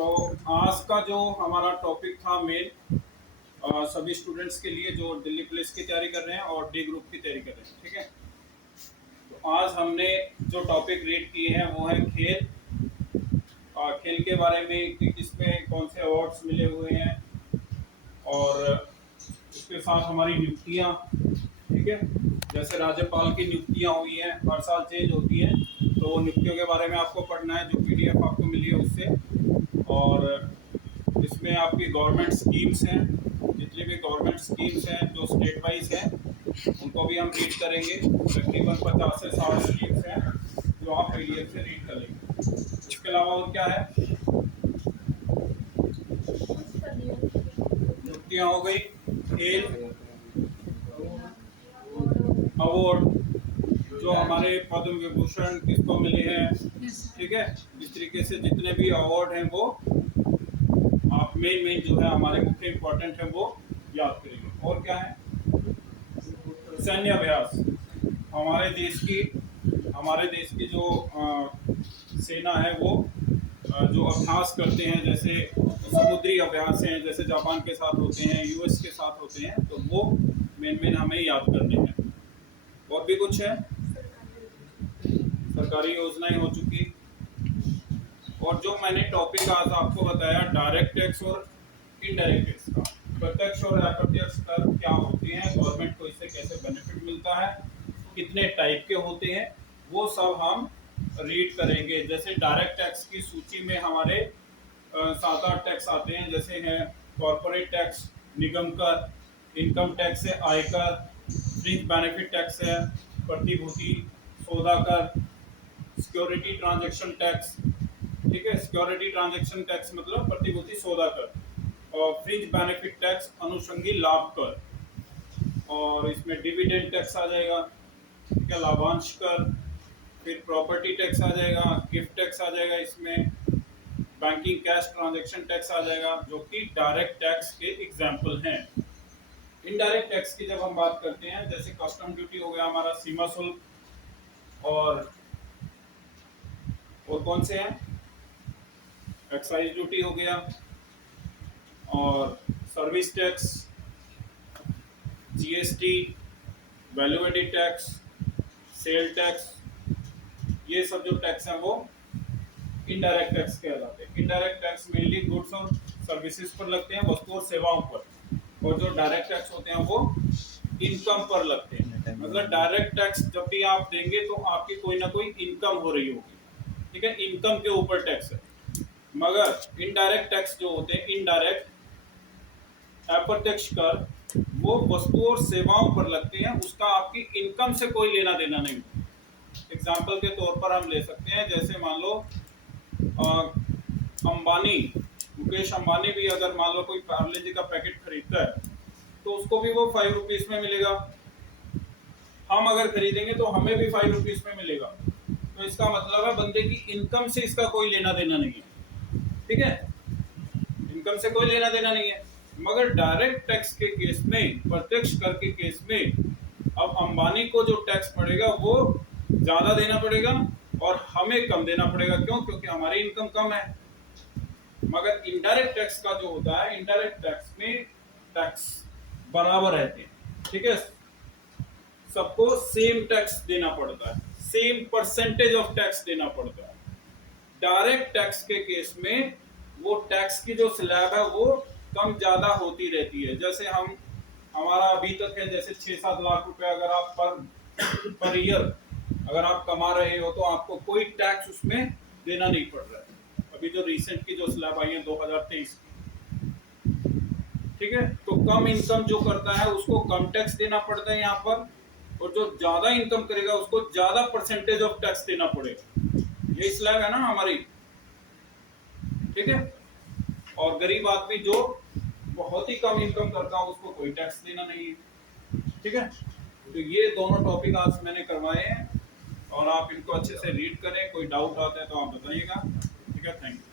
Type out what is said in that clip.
तो आज का जो हमारा टॉपिक था मेन सभी स्टूडेंट्स के लिए जो दिल्ली पुलिस की तैयारी कर रहे हैं और डी ग्रुप की तैयारी कर रहे हैं, ठीक है। तो आज हमने जो टॉपिक रीड किए हैं वो है खेल। खेल के बारे में कि किसमें कौन से अवार्ड्स मिले हुए हैं और उसके साथ हमारी नियुक्तियाँ, ठीक है। जैसे राज्यपाल की नियुक्तियाँ हुई हैं, हर साल चेंज होती हैं, तो नियुक्तियों के बारे में आपको पढ़ना है, जो पीडीएफ आपको मिली है उससे। और इसमें आपकी गवर्नमेंट स्कीम्स हैं, जितनी भी गवर्नमेंट स्कीम्स हैं जो स्टेट वाइज हैं उनको भी हम रीड करेंगे। तकरीबन 50 से 60 स्कीम्स हैं जो आप पीडीएफ से रीड कर लेंगे। इसके अलावा और क्या है, नियुक्तियाँ हो गई, खेल, अवार्ड जो हमारे पद्म विभूषण किसको मिले हैं, ठीक है। इस तरीके से जितने भी अवार्ड हैं वो आप मेन जो है हमारे मुख्य इम्पोर्टेंट है वो याद करेंगे। और क्या है, सैन्य अभ्यास, हमारे देश की जो सेना है वो जो अभ्यास करते हैं, जैसे समुद्री अभ्यास हैं, जैसे जापान के साथ होते हैं, यूएस के साथ होते हैं, तो वो मेन हमें याद करने हैं। और भी कुछ है, सरकारी योजनाएं हो चुकी। और जो मैंने टॉपिक आज आपको बताया डायरेक्ट टैक्स और इनडायरेक्ट टैक्स का, प्रत्यक्ष और अप्रत्यक्ष कर क्या होते हैं, गवर्नमेंट को इससे कैसे बेनिफिट मिलता है, कितने टाइप के होते हैं, वो सब हम रीड करेंगे। जैसे डायरेक्ट टैक्स की सूची में हमारे 7-8 टैक्स आते हैं, जैसे हैं कॉर्पोरेट टैक्स, निगम कर, इनकम टैक्स है, आयकर, फ्रिंज बेनिफिट टैक्स है, प्रतिभूति सौदा कर, सिक्योरिटी ट्रांजैक्शन टैक्स, ठीक है। सिक्योरिटी ट्रांजैक्शन टैक्स मतलब प्रतिभूति सौदा कर, और फ्रिंज बेनिफिट टैक्स अनुषंगी लाभ कर, और इसमें डिविडेंड टैक्स आ जाएगा, ठीक है, लाभांश कर, फिर प्रॉपर्टी टैक्स आ जाएगा, गिफ्ट टैक्स आ जाएगा, इसमें बैंकिंग कैश ट्रांजैक्शन टैक्स आ जाएगा, जो कि डायरेक्ट टैक्स के एग्जाम्पल हैं। इनडायरेक्ट टैक्स की जब हम बात करते हैं, जैसे कस्टम ड्यूटी हो गया हमारा, सीमा शुल्क, और कौन से हैं, एक्साइज ड्यूटी हो गया, और service tax, GST, value added tax, sale tax, ये सब जो टैक्स हैं वो इनडायरेक्ट टैक्स कहलाते हैं। इनडायरेक्ट टैक्स मेनली गुड्स और सर्विसेज पर लगते हैं, वस्तु और सेवाओं पर, और जो डायरेक्ट टैक्स होते हैं वो इनकम पर लगते हैं। मतलब डायरेक्ट टैक्स जब भी आप देंगे तो आपकी कोई ना कोई इनकम हो रही होगी, ठीक है, इनकम के ऊपर टैक्स है। मगर इनडायरेक्ट टैक्स जो होते हैं, इनडायरेक्ट अप्रत्यक्ष कर, वो वस्तु और सेवाओं पर लगते हैं, उसका आपकी इनकम से कोई लेना देना नहीं। एग्जाम्पल के तौर पर हम ले सकते हैं, जैसे मान लो अंबानी, मुकेश अंबानी भी अगर मान लो कोई पार्ले जी का पैकेट खरीदता है तो उसको भी वो 5 रुपीज में मिलेगा, हम अगर खरीदेंगे तो हमें भी 5 रुपीज में मिलेगा। तो इसका मतलब है बंदे की इनकम से इसका कोई लेना देना नहीं है, ठीक है, इनकम से कोई लेना देना नहीं है। मगर डायरेक्ट टैक्स के केस में, प्रत्यक्ष कर के केस में, अब अंबानी को जो टैक्स पड़ेगा वो ज्यादा देना पड़ेगा और हमें कम देना पड़ेगा। क्यों? क्योंकि हमारी इनकम कम है। मगर इनडायरेक्ट टैक्स का जो होता है, इनडायरेक्ट टैक्स में टैक्स बराबर रहते हैं, ठीक है, सबको सेम टैक्स देना पड़ता है, सेम परसेंटेज ऑफ टैक्स देना पड़ता है। डायरेक्ट टैक्स के केस में वो टैक्स की जो स्लैब है वो कम ज्यादा होती रहती है। जैसे हमारा अभी तक है, जैसे 6-7 लाख रुपए अगर आप पर ईयर अगर आप कमा रहे हो तो आपको कोई टैक्स उसमें देना नहीं पड़ रहा है। अभी जो रिसेंट की जो स्लैब आई है 2023 की, ठीक है, तो कम इनकम जो करता है उसको कम टैक्स देना पड़ता है यहाँ पर, और जो ज्यादा इनकम करेगा उसको ज्यादा परसेंटेज ऑफ टैक्स देना पड़ेगा। ये स्लैब है ना हमारी, ठीक है। और गरीब आदमी जो बहुत ही कम इनकम करता है उसको कोई टैक्स देना नहीं है, ठीक है। तो ये दोनों टॉपिक आज मैंने करवाए हैं और आप इनको अच्छे से रीड करें। कोई डाउट आता है तो आप बताइएगा, ठीक है। Thank you.